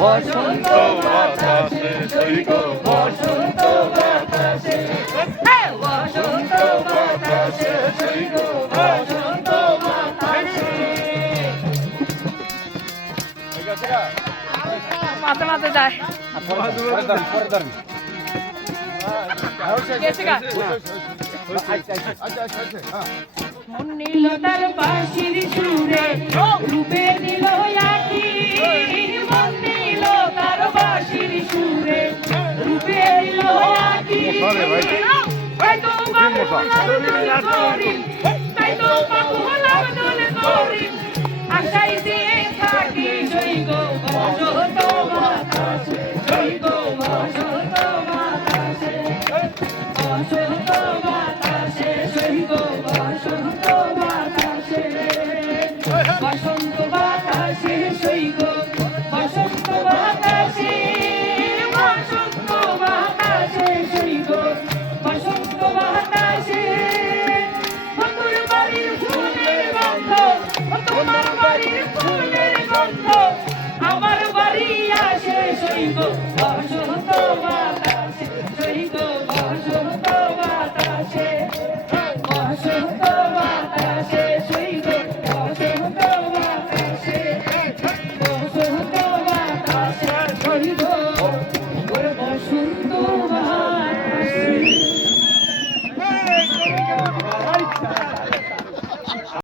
বসন্ত বাতাসে সইগো বসন্ত বাতাসে বসন্ত বাতাসে সইগো বসন্ত বাতাসে মাঝে মাঝে যায় মন নীল তার বাঁশির সুরে রূপে দিল আঁকি মন নীল তার বাঁশির সুরে রূপে দিল আঁকি তাই তো বাবু হলাম দোলে তাই তো বাবু হলাম দোলে দোলে আশাই দিয়ে থাকি সইগো বসন্ত বাতাসে সইগো বসন্ত বাতাসে বসন্ত বাতাসে সইগো বসন্ত বাতাসে বসন্ত বাতাসে সইগো বসন্ত বাতাসে বসন্ত বাতাসে সইগো বসন্ত বাতাসে বন্ধুর বাড়ির ফুলের গন্ধ তোমার বাড়ির ফুলের গন্ধ আমার বাড়ি আসে সইগো বসন্ত বাতাসে সইগো বসন্ত বাতাসে বসন্ত বাতাসে সইগো বসন্ত বাতাসে বসন্ত বাতাসে সইগো